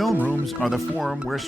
film rooms are the forum where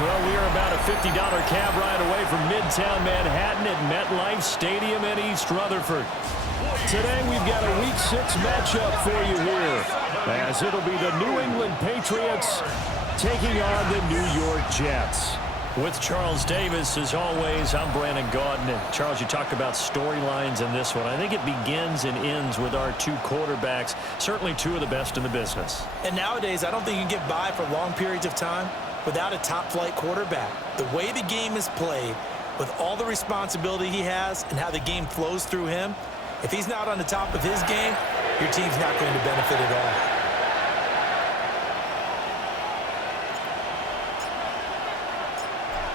Well, we are about a $50 cab ride away from Midtown Manhattan at MetLife Stadium in East Rutherford. Today we've got a Week 6 matchup for you here, as it'll be the New England Patriots taking on the New York Jets. With Charles Davis, as always, I'm Brandon Gaudin. And Charles, you talked about storylines in this one. I think it begins and ends with our two quarterbacks, certainly two of the best in the business. And nowadays, I don't think you can get by for long periods of time without a top-flight quarterback. The way the game is played, with all the responsibility he has and how the game flows through him, if he's not on the top of his game, your team's not going to benefit at all.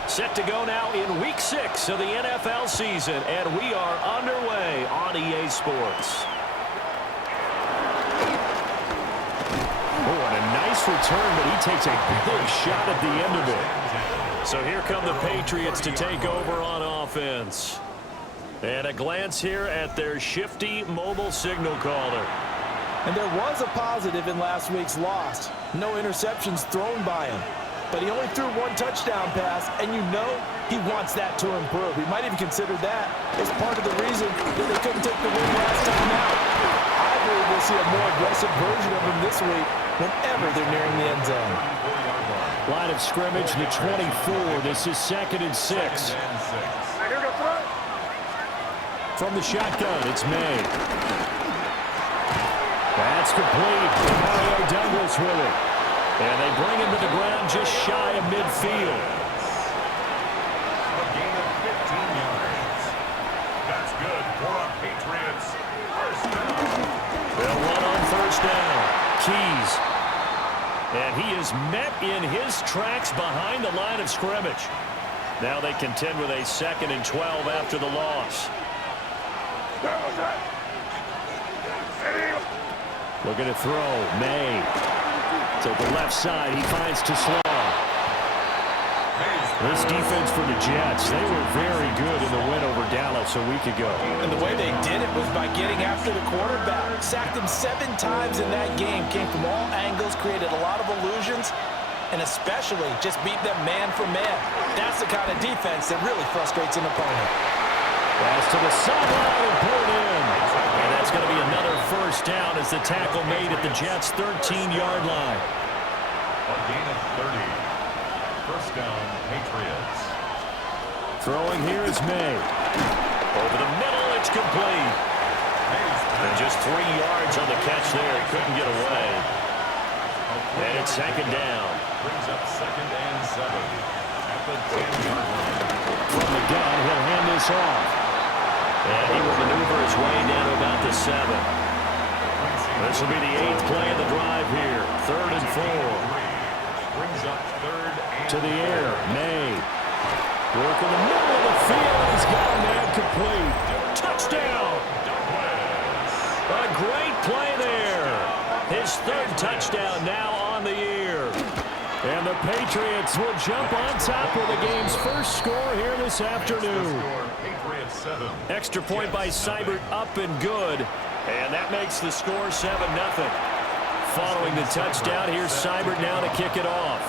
Set to go now in Week 6 of the NFL season, and we are underway on EA Sports. Oh, and a nice return, but he takes a big shot at the end of it. So here come the Patriots to take over on offense. And a glance here at their shifty mobile signal caller. And there was a positive in last week's loss. No interceptions thrown by him. But he only threw one touchdown pass, and you know he wants that to improve. He might even consider that as part of the reason that they couldn't take the win last time out. I believe we'll see a more aggressive version of him this week whenever they're nearing the end zone. Line of scrimmage, the 24. This is 2nd and 6. From the shotgun, it's May. That's complete. Mario Douglas with it. And they bring him to the ground just shy of midfield. A gain of 15 yards. That's good for our Patriots. First down. They'll run on first down. Keys. And he is met in his tracks behind the line of scrimmage. Now they contend with a 2nd and 12 after the loss. Looking to throw. May. To the left side. He finds Tesla. This defense for the Jets, they were very good in the win over Dallas a week ago. And the way they did it was by getting after the quarterback. Sacked him 7 times in that game. Came from all angles, created a lot of illusions, and especially just beat them man for man. That's the kind of defense that really frustrates an opponent. Pass to the sideline and pulled in. And that's going to be another first down as the tackle made at the Jets' 13-yard line. A gain of 30. First down, Patriots. Throwing here is May. Over the middle, it's complete. And just 3 yards on the catch there. Couldn't get away. And it's 2nd down. Brings up 2nd and 7 at the 10-yard line. From the gun, he'll hand this off. And he will maneuver his way down to about the 7. This will be the 8th play of the drive here. 3rd and 4. Brings up 3rd and to the air. May. Work in the middle of the field. He's got a man complete. Touchdown. A great play there. His 3rd touchdown now on the year. And the Patriots will jump on top of the game's first score here this afternoon. Extra point by Seibert, up and good. And that makes the score 7-0. Following the touchdown, here's Seibert now to kick it off.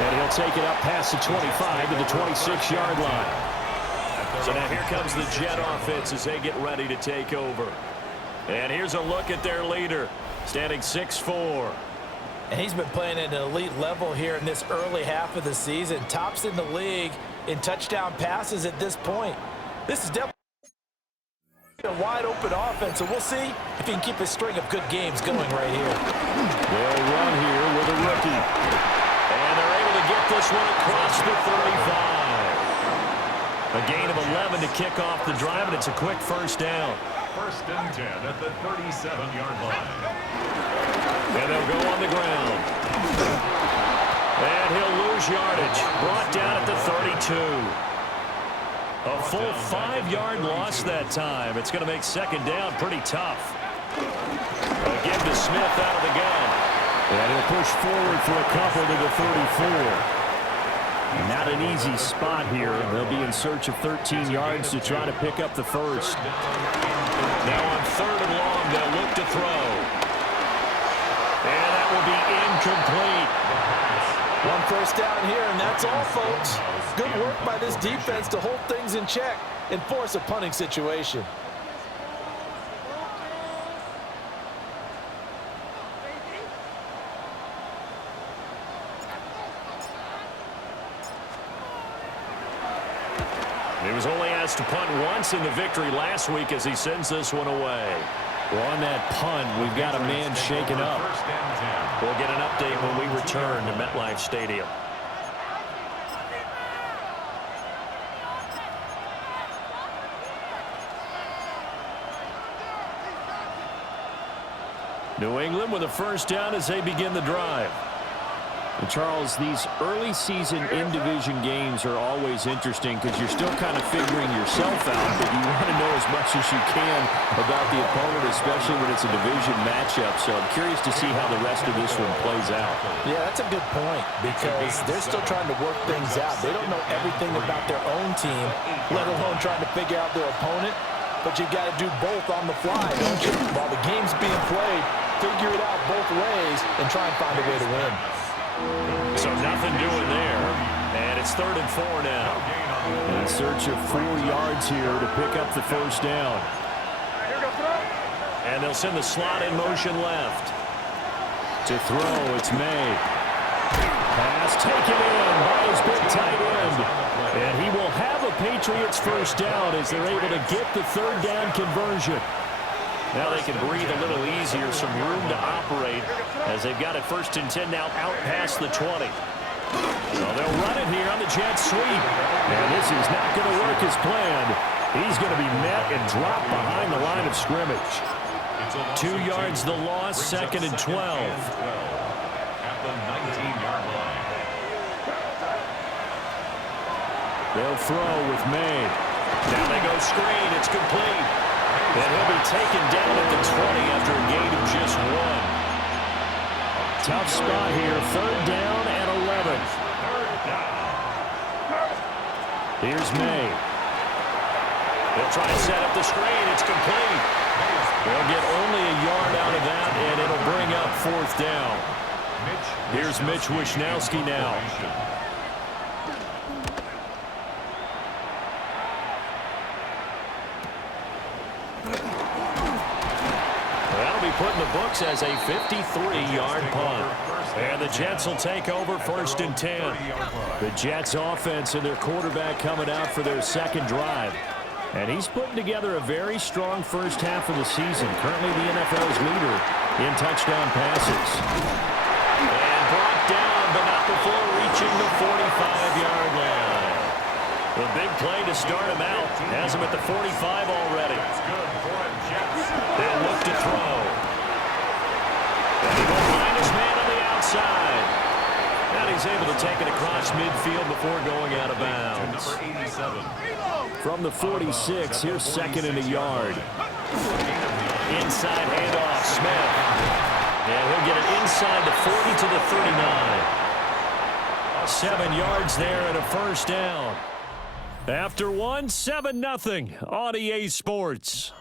And he'll take it up past the 25 to the 26-yard line. So now here comes the Jet offense as they get ready to take over. And here's a look at their leader, standing 6'4". And he's been playing at an elite level here in this early half of the season. Tops in the league in touchdown passes at this point. This is definitely a wide-open offense, so we'll see if he can keep his string of good games going right here. They'll run here with a rookie. And they're able to get this one across the 35. A gain of 11 to kick off the drive, and it's a quick first down. 1st and 10 at the 37-yard line. And they'll go on the ground. And he'll lose yardage. Brought down at the 32. A full 5-yard loss that time. It's going to make 2nd down pretty tough. A give to Smith out of the gun. And he'll push forward for a couple to the 34. Not an easy spot here. They'll be in search of 13 yards to try to pick up the first. Now on 3rd and long, they'll look to throw. And that will be incomplete. 1 first down here, and that's all, folks. Good work by this defense to hold things in check and force a punting situation. He was only asked to punt once in the victory last week as he sends this one away. Well, on that punt, we've got a man shaken up. We'll get an update when we return to MetLife Stadium. New England with a first down as they begin the drive. And Charles, these early season in-division games are always interesting because you're still kind of figuring yourself out, but you want to know as much as you can about the opponent, especially when it's a division matchup. So I'm curious to see how the rest of this one plays out. Yeah, that's a good point because they're still trying to work things out. They don't know everything about their own team, let alone trying to figure out their opponent. But you got to do both on the fly, don't you? While the game's being played, figure it out both ways and try and find a way to win. So nothing doing there. And it's 3rd and 4 now. In search of 4 yards here to pick up the first down. And they'll send the slot in motion left. To throw, it's May. Pass taken in by his big tight end. And he will have a Patriots first down as they're able to get the third down conversion. Now they can breathe a little easier, some room to operate as they've got it 1st and 10 now out past the 20. So they'll run it here on the jet sweep. And this is not going to work as planned. He's going to be met and dropped behind the line of scrimmage. 2 yards the loss, 2nd and 12. At the 19-yard line. They'll throw with May. Now they go screen. It's complete. And he'll be taken down at the 20 after a gain of just 1. Tough spot here. 3rd down and 11. Here's May. They'll try to set up the screen. It's complete. They'll get only a yard out of that, and it'll bring up 4th down. Here's Mitch Wishnowsky now. That'll be put in the books as a 53-yard punt. And the Jets will take over 1st and 10. The Jets offense and their quarterback coming out for their 2nd drive. And he's putting together a very strong first half of the season. Currently the NFL's leader in touchdown passes. And brought down, but not before reaching the 45-yard line. The big play to start him out. Has him at the 45 already. They'll look to throw. And he will find his man on the outside. And he's able to take it across midfield before going out of bounds. From the 46, here's 2nd and a yard. Inside handoff, Smith. And he'll get it inside the 40 to the 39. 7 yards there and a first down. After 1, 7-0 on EA Sports.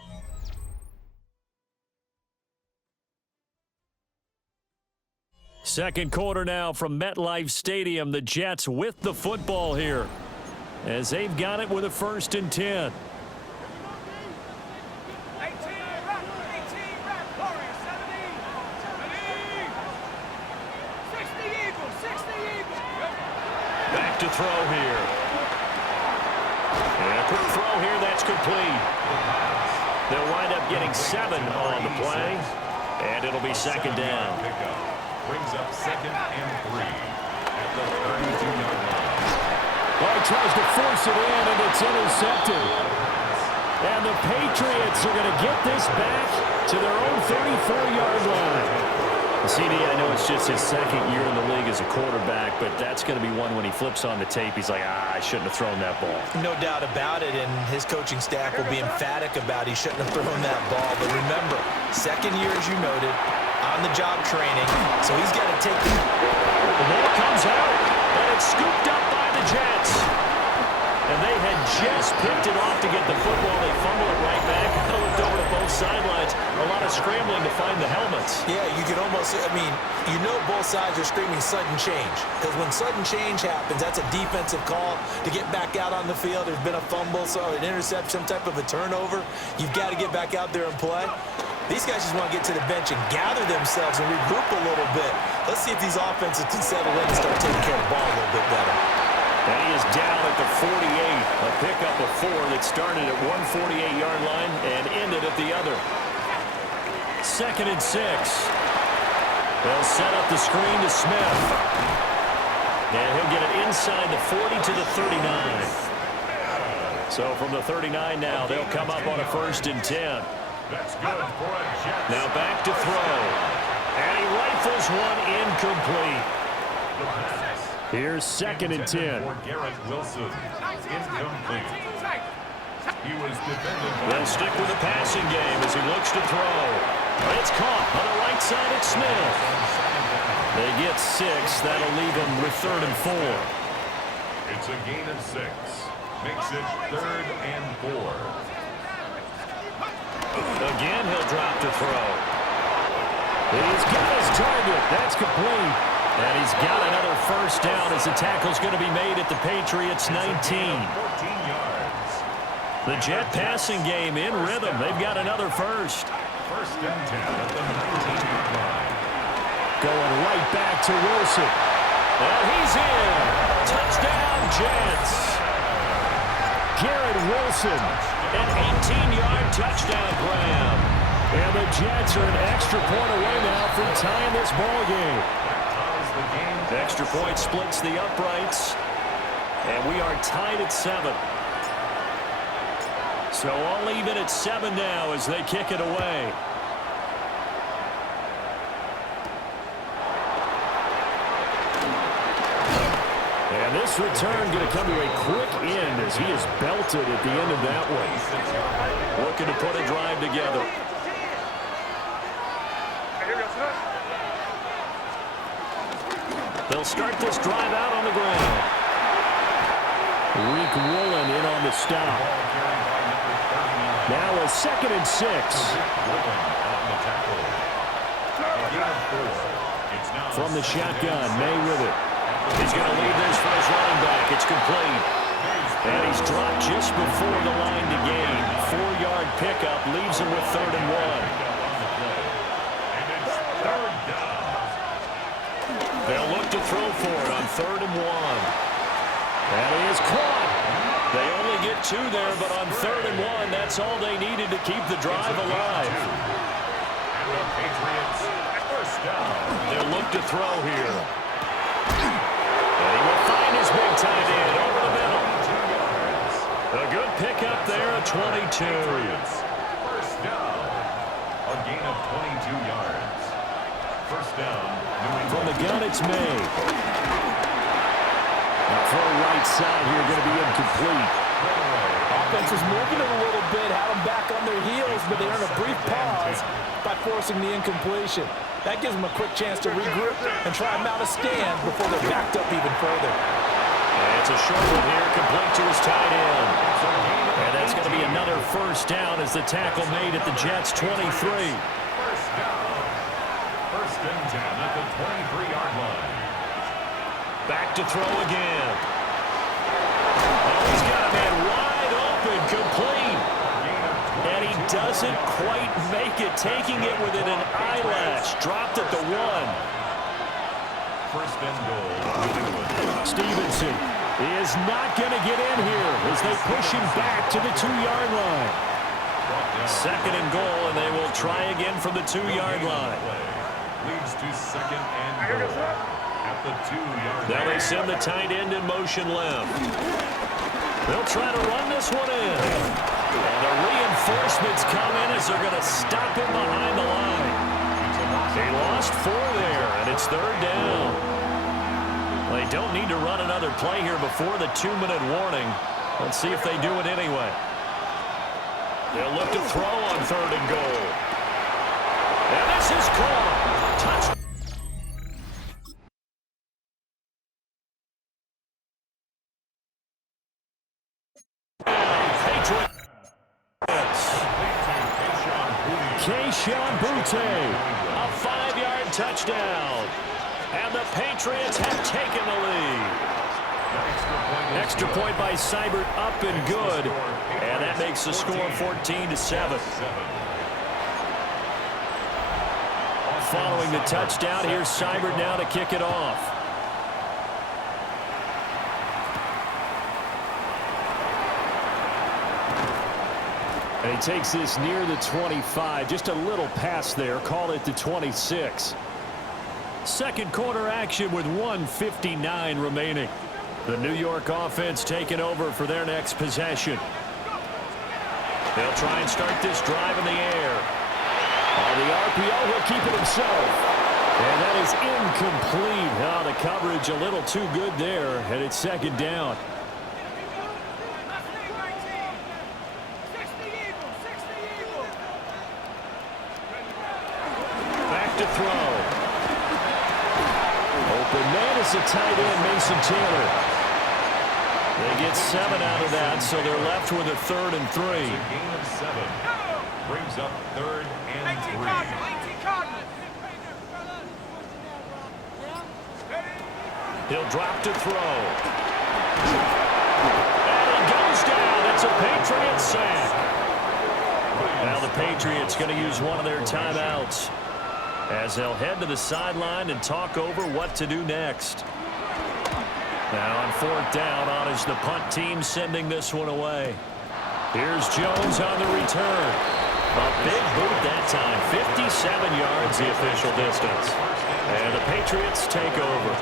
Second quarter now from MetLife Stadium. The Jets with the football here as they've got it with a 1st and 10. Back to throw here. And a quick throw here, that's complete. They'll wind up getting 7 on the play, and it'll be 2nd down. Brings up 2nd and 3 at the 32-yard line. Well, he tries to force it in, and it's intercepted. And the Patriots are going to get this back to their own 34-yard line. CD, I know it's just his 2nd year in the league as a quarterback, but that's going to be one when he flips on the tape, he's like, I shouldn't have thrown that ball. No doubt about it, and his coaching staff will be emphatic about he shouldn't have thrown that ball. But remember, 2nd year, as you noted, on-the-job training, so he's got to take it. The ball comes out, and it's scooped up by the Jets. And they had just picked it off to get the football. They fumble it right back. I looked over to both sidelines. A lot of scrambling to find the helmets. Yeah, you can almost, I mean, you know both sides are screaming sudden change. Because when sudden change happens, that's a defensive call to get back out on the field. There's been a fumble, so an interception, some type of a turnover. You've got to get back out there and play. These guys just want to get to the bench and gather themselves and regroup a little bit. Let's see if these offenses can settle in and start taking care of the ball a little bit better. And he is down at the 48. A pickup of 4 that started at one 48-yard line and ended at the other. 2nd and 6. They'll set up the screen to Smith. And he'll get it inside the 40 to the 39. So from the 39 now, they'll come up on a 1st and 10. That's good for a Jets. Now back to throw. And he rifles one incomplete. Here's 2nd and 10. For Garrett Wilson. Incomplete. He was defended. They'll stick with the passing game as he looks to throw. It's caught on the right side at Smith. They get 6. That'll leave them with 3rd and 4. It's a gain of 6. Makes it 3rd and 4. Again, he'll drop to throw. He's got his target. That's complete. And he's got another first down as the tackle's going to be made at the Patriots' 19. 14 yards. The Jet passing game in rhythm. They've got another first. 1st and 10 at the 19-yard line. Going right back to Wilson. And he's in. Touchdown, Jets. Garrett Wilson, an 18-yard touchdown grab. And the Jets are an extra point away now from tying this ball game. The extra point splits the uprights. And we are tied at 7. So all even at 7 now as they kick it away. And this return going to come to a quick end as he is belted at the end of that one. Looking to put a drive together. They'll start this drive out on the ground. Reek Woolen in on the stop. Now a 2nd and 6. From the shotgun, May with it. He's going to lead this for his running back. It's complete. And he's dropped just before the line to gain. 4-yard pickup leaves him with 3rd and 1. They'll look to throw for it on 3rd and 1. That is caught. They only get 2 there, but on 3rd and 1, that's all they needed to keep the drive alive. And the Patriots, first down. They'll look to throw here. And he will find his big tight end over the middle. A good pickup there at 22. First down. A gain of 22 yards. First down. From the gun, it's May. Throw right side here, going to be incomplete. Offense is moving it a little bit, had them back on their heels, but they earn a brief pause by forcing the incompletion. That gives them a quick chance to regroup and try and mount a stand before they're backed up even further. And it's a short one here, complete to his tight end. And that's going to be another first down as the tackle made at the Jets' 23. First down. First and 10 at the 23-yard line. Back to throw again. Oh, he's got a man wide open, complete. And he doesn't quite make it, taking it within an eyelash. Dropped at the 1. First and goal. Stevenson is not going to get in here as they push him back to the 2-yard line. 2nd and goal, and they will try again from the 2-yard line. Leads to 2nd and goal. At the 2-yard line. Now they send the tight end in motion left. They'll try to run this one in. And the reinforcements come in as they're going to stop him behind the line. They lost 4 there, and it's 3rd down. They don't need to run another play here before the 2-minute warning. Let's see if they do it anyway. They'll look to throw on 3rd and goal. And this is caught. Touchdown. Keyshawn Butte, a 5-yard touchdown. And the Patriots have taken the lead. Extra point by Seibert, up and good. And that makes the score 14-7. Following the touchdown, here's Seibert now to kick it off. And he takes this near the 25. Just a little pass there. Call it the 26. Second quarter action with 1:59 remaining. The New York offense taking over for their next possession. They'll try and start this drive in the air. On the RPO, he'll keep it himself. And that is incomplete. Oh, the coverage a little too good there. And it's 2nd down. To throw. Open man is a tight end, Mason Taylor. They get 7 out of that, so they're left with a 3rd and 3. It's a gain of 7. Brings up 3rd and 3. He'll drop to throw. And he goes down. It's a Patriot sack. Now the Patriots going to use one of their timeouts as they'll head to the sideline and talk over what to do next. Now on fourth down, on is the punt team sending this one away. Here's Jones on the return. A big boot that time. 57 yards the official distance. And the Patriots take over.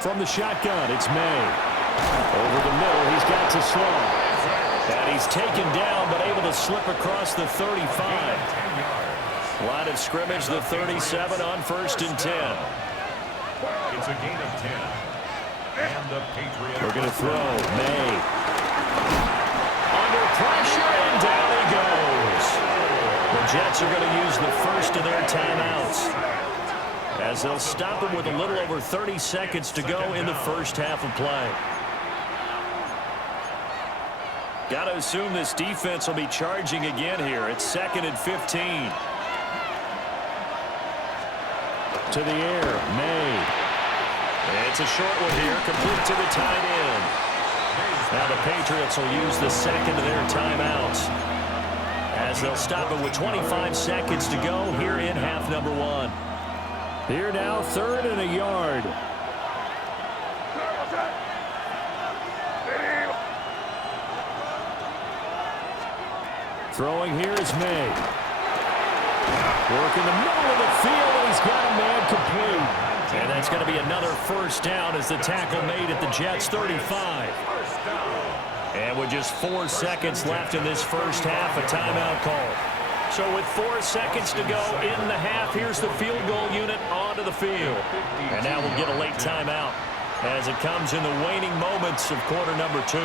From the shotgun, it's May. Over the middle, he's got to slow. And he's taken down, but able to slip across the 35. Line of scrimmage, the 37 on 1st and 10. It's a gain of 10. And the Patriots. We're going to throw. May. Under pressure, and down he goes. The Jets are going to use the first of their timeouts, as they'll stop him with a little over 30 seconds to go in the first half of play. Got to assume this defense will be charging again here. It's 2nd and 15. To the air, May. It's a short one here, complete to the tight end. Now the Patriots will use the second of their timeouts, as they'll stop it with 25 seconds to go here in half number 1. Here now, 3rd and a yard. Throwing here is May. Work in the middle of the field, and he's got a man complete. And that's going to be another first down as the tackle made at the Jets' 35. And with just 4 seconds left in this first half, a timeout call. So with 4 seconds to go in the half, here's the field goal unit onto the field. And now we'll get a late timeout as it comes in the waning moments of quarter number 2.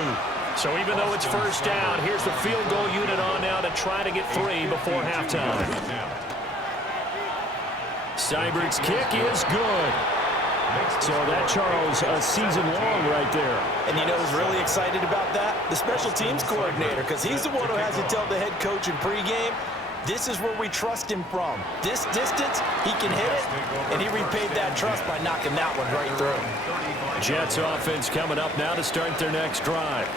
So even though it's first down, here's the field goal unit on now to try to get 3 before halftime. Seibert's kick is good. So that, Charles, a season long right there. And you know who's really excited about that? The special teams coordinator, because he's the one who has to tell the head coach in pregame, this is where we trust him from. This distance, he can hit it, and he repaid that trust by knocking that one right through. Jets offense coming up now to start their next drive.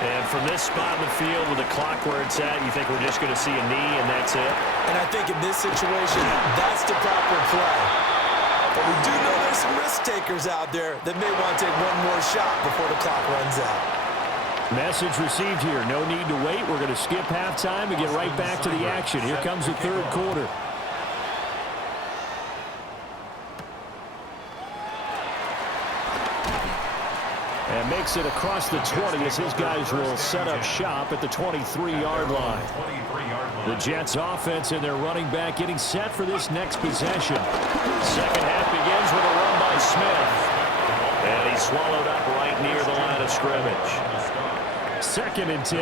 And from this spot in the field with the clock where it's at, you think we're just going to see a knee and that's it? And I think in this situation, that's the proper play. But we do know there's some risk takers out there that may want to take one more shot before the clock runs out. Message received here. No need to wait. We're going to skip halftime and get right back to the action. Here comes the third quarter. And makes it across the 20 as his guys will set up shop at the 23-yard line. The Jets offense and their running back getting set for this next possession. Second half begins with a run by Smith. And he's swallowed up right near the line of scrimmage. 2nd and 10.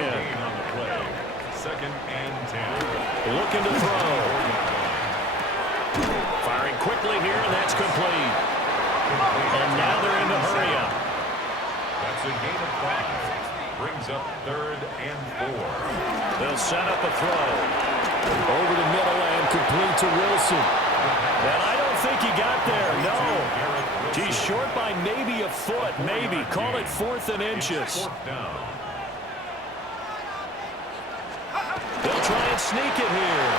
2nd and 10. Looking to throw. Firing quickly here, and that's complete. And now they're in the hurry up. That's a gain of 5. Brings up 3rd and 4. They'll set up a throw. Over the middle and complete to Wilson. And I don't think he got there, no. He's short by maybe a foot, maybe. Call it 4th and inches. They'll try and sneak it here.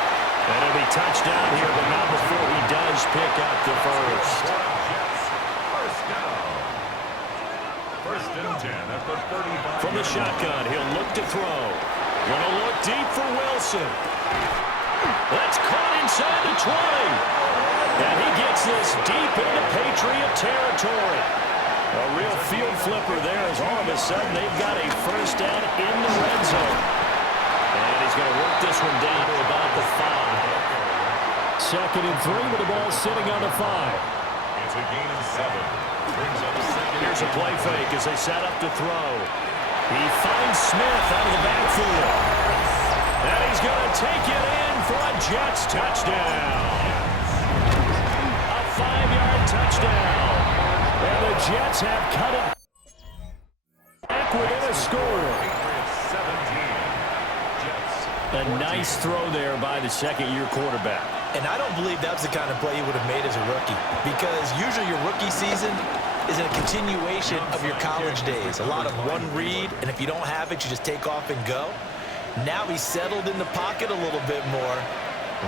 And it'll be touchdown here, but not before he does pick up the first. First down. 1st and 10 at the 35. From the shotgun, he'll look to throw. Gonna look deep for Wilson. That's caught inside the 20. And he gets this deep into Patriot territory. A real field flipper there as all of a sudden they've got a first down in the red zone. And he's going to work this one down to about the 5. 2nd and 3 with the ball sitting on the 5. It's a gain of 7. Brings up 2nd. Here's a play fake as they set up to throw. He finds Smith out of the backfield. And he's going to take it in for a Jets touchdown. A 5-yard touchdown. And the Jets have cut it back within a score. A nice throw there by the second-year quarterback. And I don't believe that was the kind of play he would have made as a rookie, because usually your rookie season is a continuation of your college days. A lot of one read, and if you don't have it, you just take off and go. Now he's settled in the pocket a little bit more,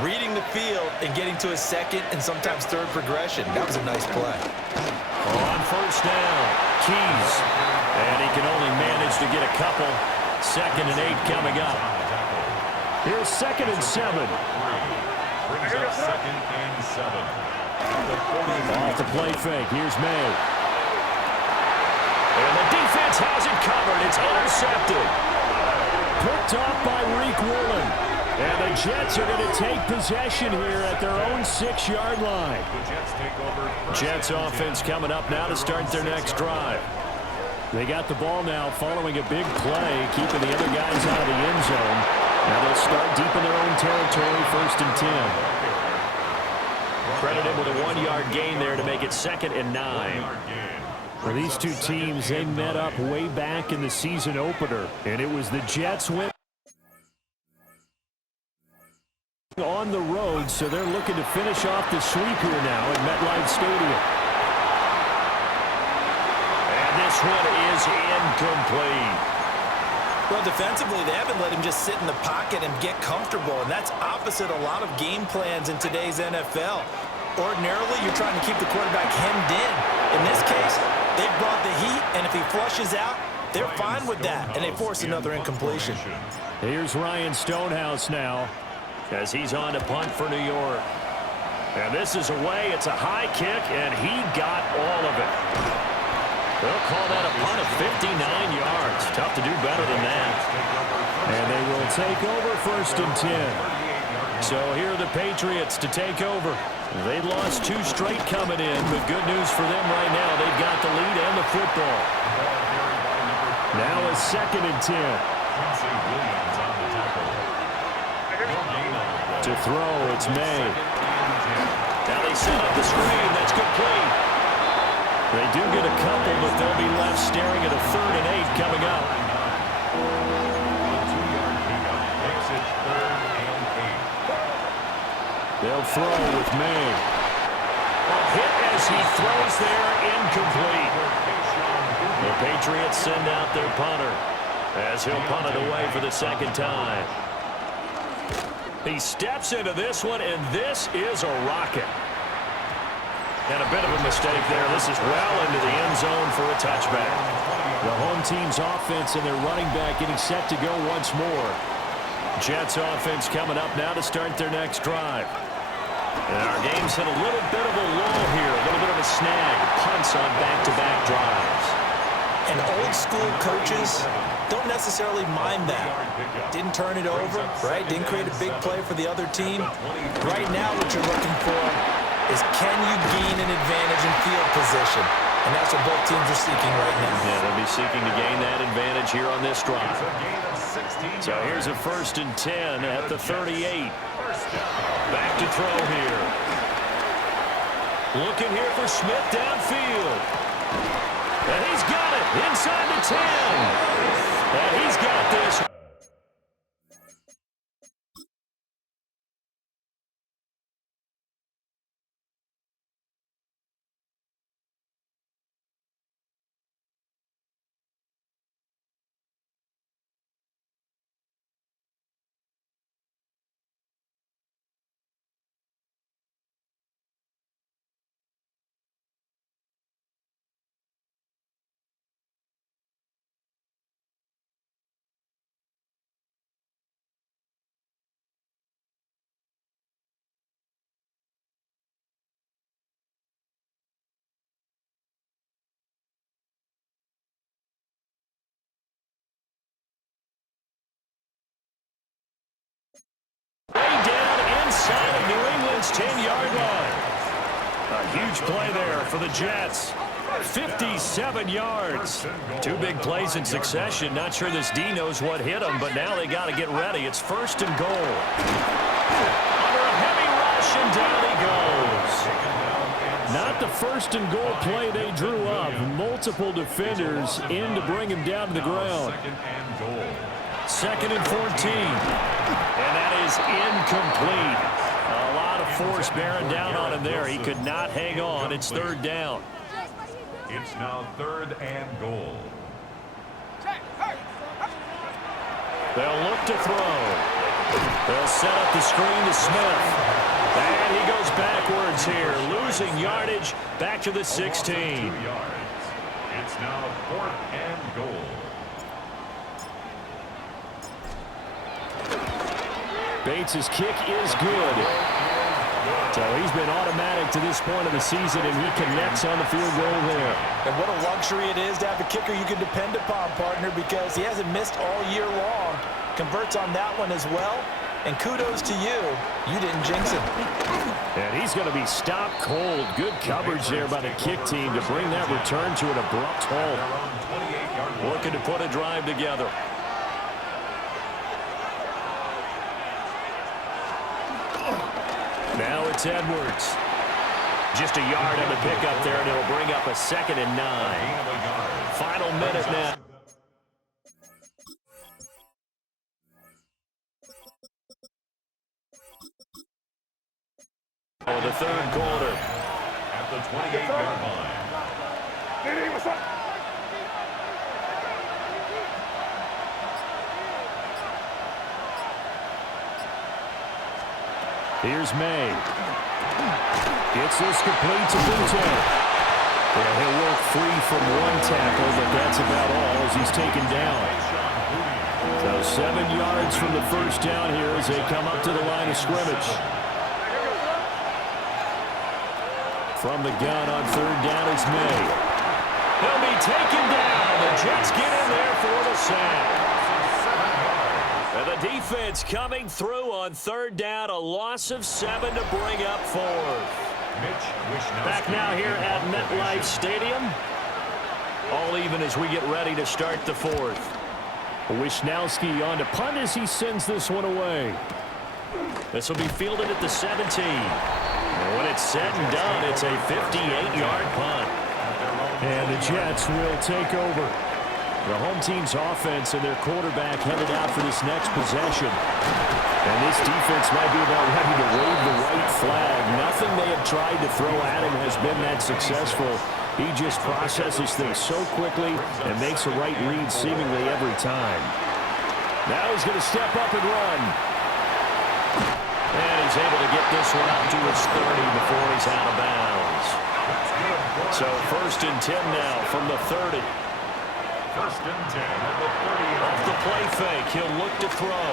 reading the field and getting to his second and sometimes third progression. That was a nice play. On first down, Keys. And he can only manage to get a couple. 2nd and 8 coming up. Here's 2nd and 7. Brings up 2nd and 7. Off the play fake. Here's May. And the defense has it covered. It's intercepted. Picked off by Reek Woolen. And the Jets are going to take possession here at their own 6-yard line. Jets offense coming up now to start their next drive. They got the ball now following a big play, keeping the other guys out of the end zone. Now they'll start deep in their own territory, 1st and 10. Credited with a 1-yard gain there to make it 2nd and 9. For these two teams, they met up way back in the season opener, and it was the Jets win on the road, so they're looking to finish off the sweep here now at MetLife Stadium. And this one is incomplete. Well, defensively, they haven't let him just sit in the pocket and get comfortable, and that's opposite a lot of game plans in today's NFL. Ordinarily, you're trying to keep the quarterback hemmed in. In this case, they brought the heat, and if he flushes out, they're fine with that, and they force another incompletion. Here's Ryan Stonehouse now as he's on to punt for New York. And this is away. It's a high kick, and he got all of it. They'll call that a punt of 59 yards. Tough to do better than that. And they will take over 1st and 10. So here are the Patriots to take over. They've lost 2 straight coming in, but good news for them right now. They've got the lead and the football. Now a 2nd and 10. To throw, it's May. Now they set up the screen. That's complete. They do get a couple, but they'll be left staring at a 3rd and 8 coming up. They'll throw with May. A hit as he throws there, incomplete. The Patriots send out their punter as he'll punt it away for the 2nd time. He steps into this one, and this is a rocket. And a bit of a mistake there. This is well into the end zone for a touchback. The home team's offense and their running back getting set to go once more. Jets offense coming up now to start their next drive. And our game's hit a little bit of a lull here, a little bit of a snag. Punts on back-to-back drives. And old-school coaches don't necessarily mind that. Didn't turn it over, right? Didn't create a big play for the other team. Right now what you're looking for is can you gain an advantage in field position? And that's what both teams are seeking right now. Yeah, they'll be seeking to gain that advantage here on this drive. So here's a 1st and 10 at the 38. Back to throw here. Looking here for Smith downfield. And he's got it inside the 10. And he's got this. Way down inside of New England's 10-yard line. A huge play there for the Jets. 57 yards. 2 big plays in succession. Not sure this D knows what hit him, but now they got to get ready. It's 1st and goal. Under a heavy rush, and down he goes. Not the 1st and goal play they drew up. Multiple defenders in to bring him down to the ground. 2nd and 14. And that is incomplete. A lot of force bearing down on him there. He could not hang on. It's third down. It's now 3rd and goal. They'll look to throw. They'll set up the screen to Smith. And he goes backwards here, losing yardage back to the 16. 2 yards. It's now 4th and goal. Bates' kick is good. So he's been automatic to this point of the season, and he connects on the field goal there. And what a luxury it is to have a kicker you can depend upon, partner, because he hasn't missed all year long. Converts on that one as well. And kudos to you. You didn't jinx him. And he's going to be stopped cold. Good coverage there by the kick team to bring that return to an abrupt halt. Looking to put a drive together. Now it's Edwards. Just a yard on the pickup there, and it'll bring up a 2nd and 9. Final minute now. Oh, the third quarter. At the 28-yard line. Here's May. Gets this complete to Butte. Yeah, he'll work free from one tackle, but that's about all as he's taken down. So 7 yards from the first down here as they come up to the line of scrimmage. From the gun on third down is May. He'll be taken down. The Jets get in there for the sack. And the defense coming through on third down. A loss of 7 to bring up 4th. Back now here at MetLife Stadium. All even as we get ready to start the 4th. Wisnowski on to punt as he sends this one away. This will be fielded at the 17. And when it's said and done, it's a 58-yard punt. And the Jets will take over. The home team's offense and their quarterback headed out for this next possession. And this defense might be about ready to wave the white flag. Nothing they have tried to throw at him has been that successful. He just processes things so quickly and makes the right read seemingly every time. Now he's going to step up and run. And he's able to get this one out to his 30 before he's out of bounds. So 1st and 10 now from the 30. 1st and 10 at the 30. Off the play fake, he'll look to throw.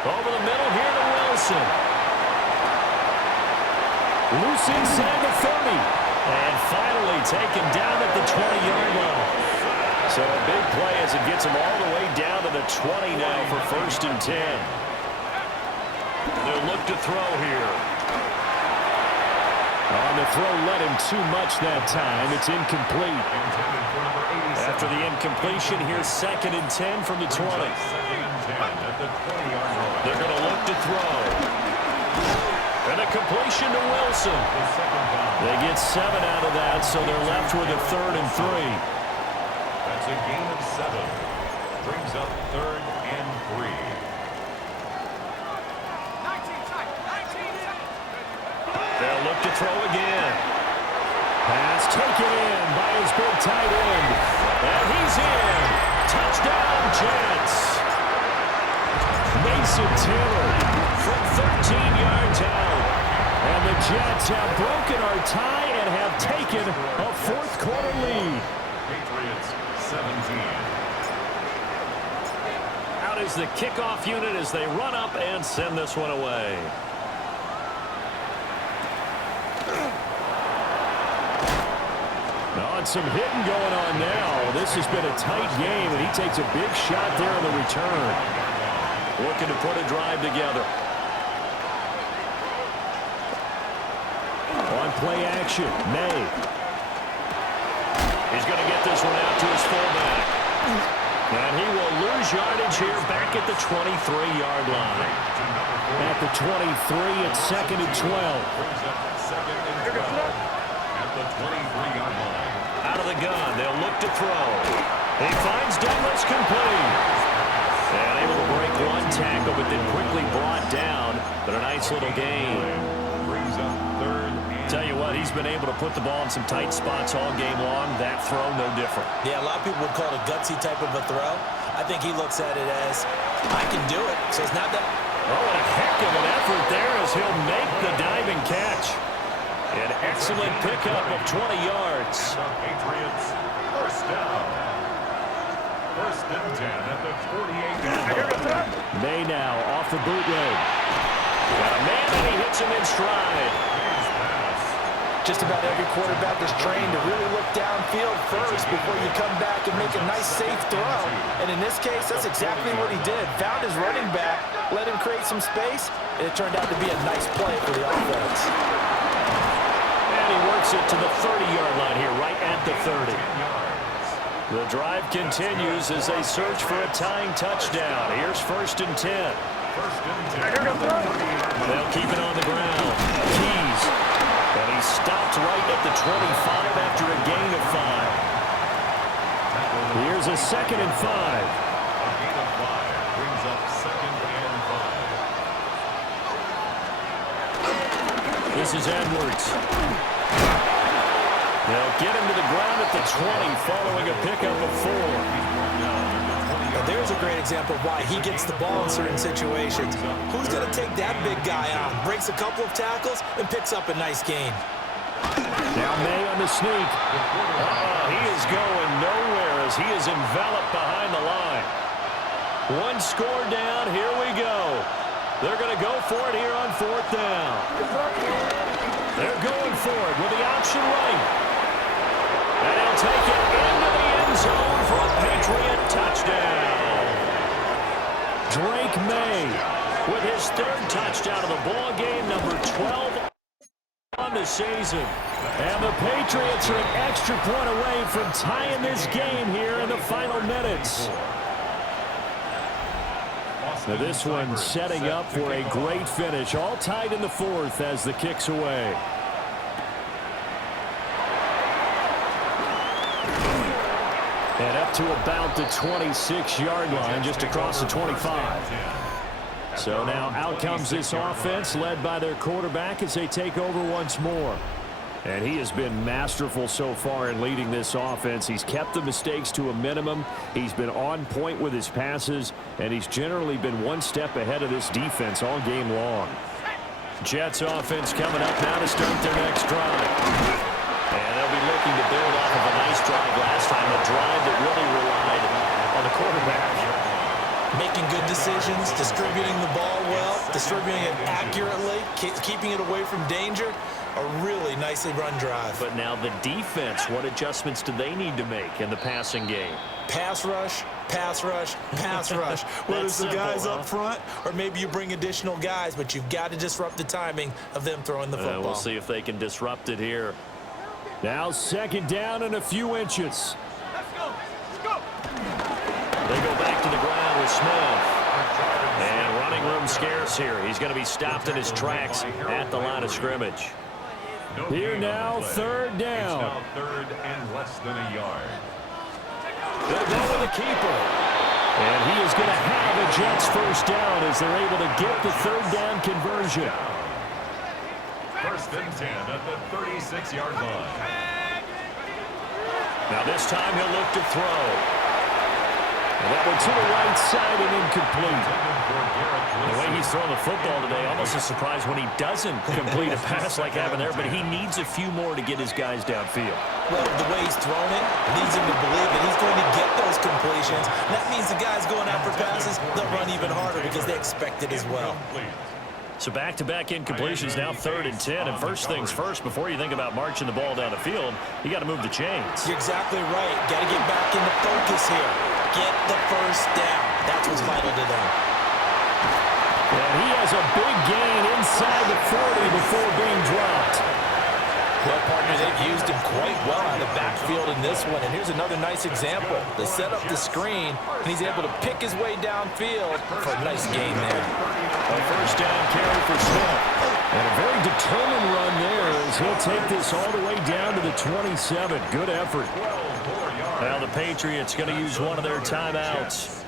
Over the middle here to Wilson. Loose inside the 30. And finally taken down at the 20-yard line. So a big play as it gets him all the way down to the 20 now for 1st and 10. They'll look to throw here. On the throw, let him too much that time. It's incomplete. After the incompletion, here's 2nd and 10 from the 20. They're going to look to throw. And a completion to Wilson. They get 7 out of that, so they're left with a 3rd and 3. That's a gain of 7. Brings up 3rd and 3. They'll look to throw again. Pass taken in by his big tight end. And he's in. Touchdown, Jets. Mason Taylor from 13 yards out. And the Jets have broken our tie and have taken a 4th quarter lead. Patriots 17. Out is the kickoff unit as they run up and send this one away. Some hitting going on now. This has been a tight game, and he takes a big shot there on the return. Looking to put a drive together. On play action, May. He's going to get this one out to his fullback. And he will lose yardage here back at the 23-yard line. At the 23, it's 2nd and 12. At the 23-yard line. Out of the gun, they'll look to throw. He finds Douglas complete. And able to break one tackle, but then quickly brought down. But a nice little gain. brings up third and... Tell you what, he's been able to put the ball in some tight spots all game long. That throw, no different. Yeah, a lot of people would call it a gutsy type of a throw. I think he looks at it as, I can do it. So it's not that... Oh, and a heck of an effort there as he'll make the diving catch. An excellent pickup of 20 yards. Patriots, first down. First and 10 at the 48. May now off the bootleg. Got a man, and he hits him in stride. Just about every quarterback is trained to really look downfield first before you come back and make a nice, safe throw. And in this case, that's exactly what he did. Found his running back, let him create some space, and it turned out to be a nice play for the offense. And he works it to the 30-yard line here, right at the 30. The drive continues as they search for a tying touchdown. Here's first and 10. They'll keep it on the ground. Keys. And he stopped right at the 25 after a gain of 5. Here's a second and 5. A gain of 5 brings up second and 5. This is Edwards. They'll get him to the ground at the 20 following a pickup of 4. Now there's a great example of why he gets the ball in certain situations. Who's going to take that big guy on? Breaks a couple of tackles and picks up a nice gain. Now May on the sneak. He is going nowhere as he is enveloped behind the line. One score down. Here we go. They're going to go for it here on fourth down. They're going for it with the option right. And he'll take it into the end zone for a Patriot touchdown. Drake May with his third touchdown of the ball game, number 12 on the season. And the Patriots are an extra point away from tying this game here in the final minutes. Now this one setting up for a great finish. All tied in the fourth as the kick's away. And up to about the 26-yard line, just across the 25. So now out comes this offense, led by their quarterback as they take over once more. And he has been masterful so far in leading this offense. He's kept the mistakes to a minimum. He's been on point with his passes, and he's generally been one step ahead of this defense all game long. Jets offense coming up now to start their next drive. And they'll be looking to build off of a nice drive last time, a drive that really relied on the quarterback. Making good decisions, distributing the ball well, distributing it accurately, keeping it away from danger. A really nicely run drive. But now the defense, what adjustments do they need to make in the passing game? Pass rush, pass rush, pass rush. Whether it's the guys up front or maybe you bring additional guys, but you've got to disrupt the timing of them throwing the football. We'll see if they can disrupt it here. Now second down and a few inches. Let's go. Let's go. They go back to the ground with Smith. And running room scarce here. He's going to be stopped in his tracks at the line of scrimmage. Here now, third down. It's now third and less than a yard. They'll go with the keeper. And he is going to have a Jets first down as they're able to get the third down conversion. First and 10 at the 36-yard line. Now this time he'll look to throw. And that one to the right side and incomplete. The way he's throwing the football today, almost a surprise when he doesn't complete a pass like that there, but he needs a few more to get his guys downfield. Well, the way he's thrown it leads him to believe that he's going to get those completions. That means the guys going after passes, they'll run even harder because they expect it as well. So back-to-back incompletions, now third and 10. And first things first, before you think about marching the ball down the field, you got to move the chains. You're exactly right. Got to get back into focus here. Get the first down. That's what's vital to them. And he has a big gain inside the 40 before being dropped. Well, partner, they've used him quite well out of the backfield in this one. And here's another nice example. They set up the screen, and he's able to pick his way downfield for a nice gain there. A first down carry for Smith. And a very determined run there as he'll take this all the way down to the 27. Good effort. Now the Patriots going to use one of their timeouts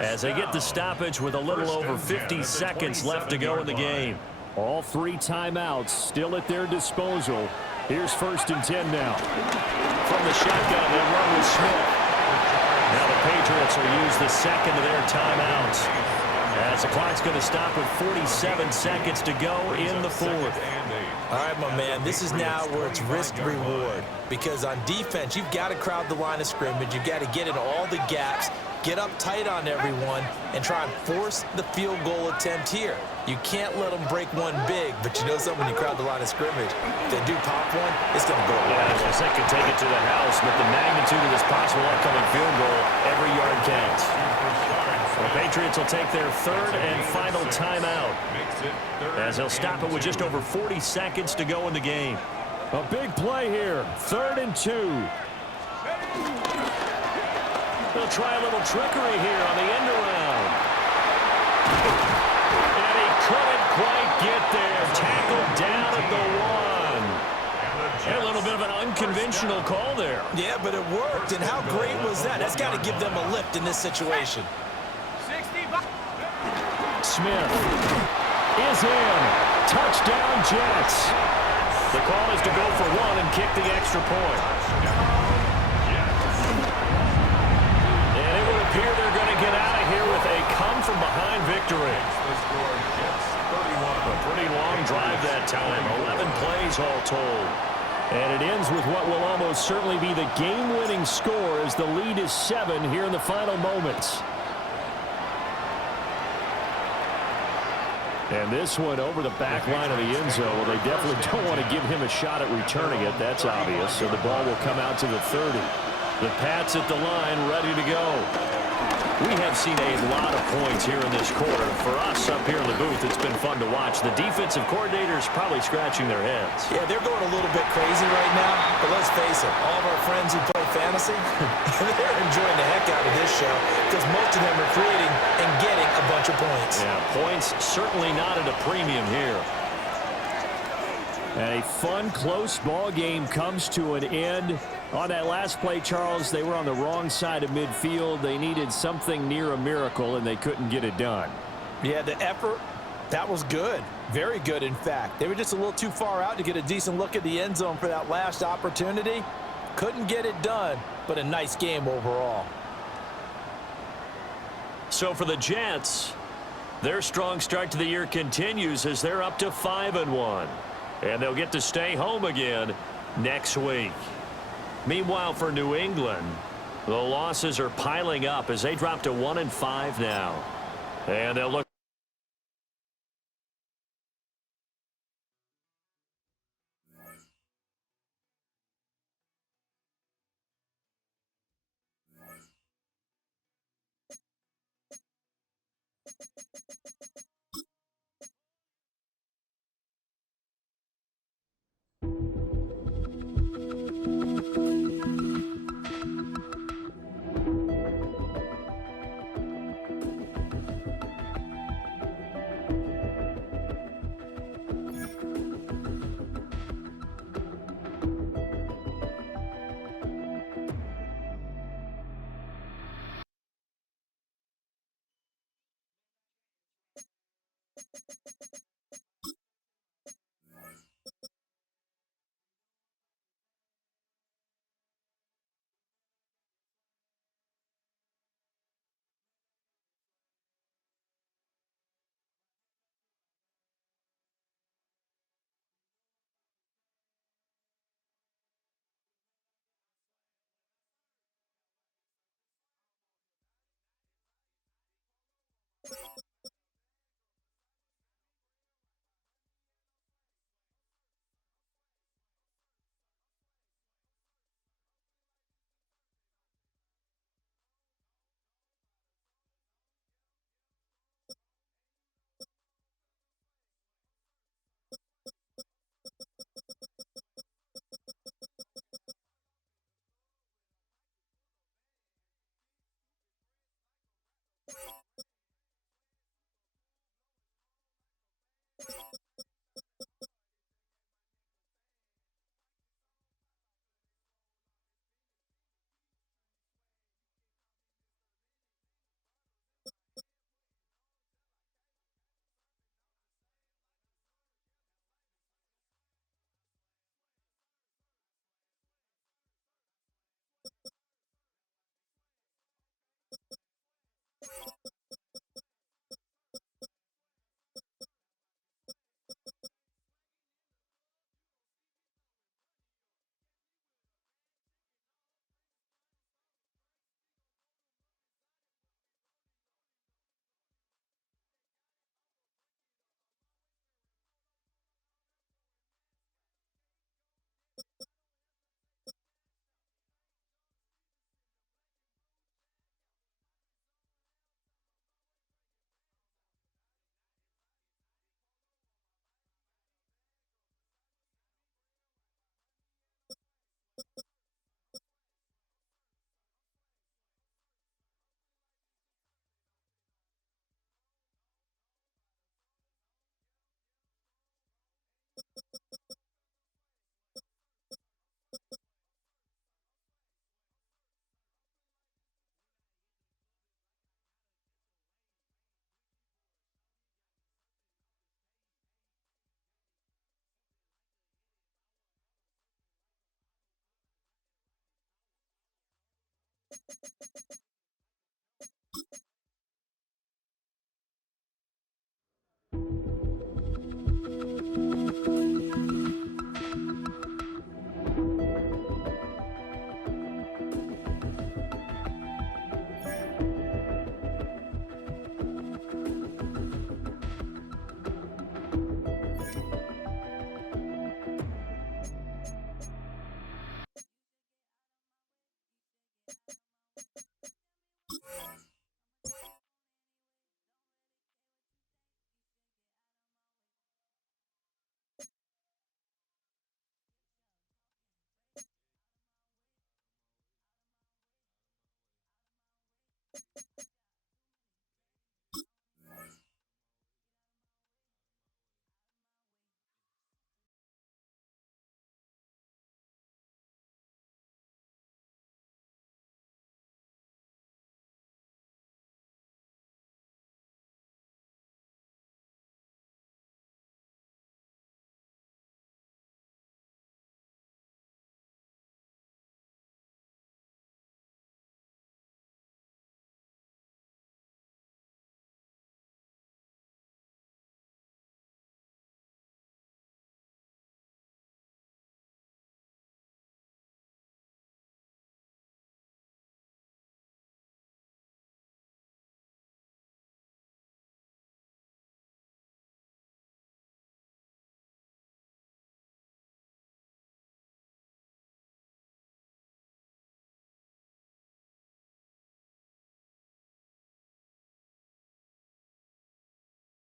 as they get the stoppage with a little over 50 seconds left to go in the game. All 3 timeouts still at their disposal. Here's 1st and 10 now. From the shotgun, they run with Smith. Now the Patriots will use the second of their timeouts, as the clock's going to stop with 47 seconds to go in the 4th. All right, my man, this is now where it's risk-reward, because on defense, you've got to crowd the line of scrimmage. You've got to get in all the gaps, get up tight on everyone, and try and force the field goal attempt here. You can't let them break one big, but you know something, when you crowd the line of scrimmage, if they do pop one, it's going to go away. Yeah, they can take it to the house, but the magnitude of this possible upcoming field goal, every yard counts. The Patriots will take their 3rd and final timeout, as they'll stop it with just over 40 seconds to go in the game. A big play here, 3rd and 2. They'll try a little trickery here on the end around. And he couldn't quite get there. Tackled down at the 1. A little bit of an unconventional call there. Yeah, but it worked, and how great was that? That's got to give them a lift in this situation. Smith is in. Touchdown, Jets. The call is to go for 1 and kick the extra point. And it would appear they're going to get out of here with a come-from-behind victory. A pretty long drive that time. 11 plays all told. And it ends with what will almost certainly be the game-winning score, as the lead is 7 here in the final moments. And this one over the back line of the end zone. Well, they definitely don't want to give him a shot at returning it. That's obvious. So the ball will come out to the 30. The Pats at the line, ready to go. We have seen a lot of points here in this quarter. For us up here in the booth, it's been fun to watch. The defensive coordinators probably scratching their heads. Yeah, they're going a little bit crazy right now. But let's face it, all of our friends who play fantasy, they're enjoying the heck out of this show, because most of them are creating and getting a bunch of points. Yeah, points certainly not at a premium here. And a fun, close ball game comes to an end. On that last play, Charles, they were on the wrong side of midfield. They needed something near a miracle, and they couldn't get it done. Yeah, the effort, that was good. Very good, in fact. They were just a little too far out to get a decent look at the end zone for that last opportunity. Couldn't get it done, but a nice game overall. So for the Jets, their strong start to the year continues as they're up to 5-1. And they'll get to stay home again next week. Meanwhile, for New England, the losses are piling up as they drop to 1-5 now. And they'll look.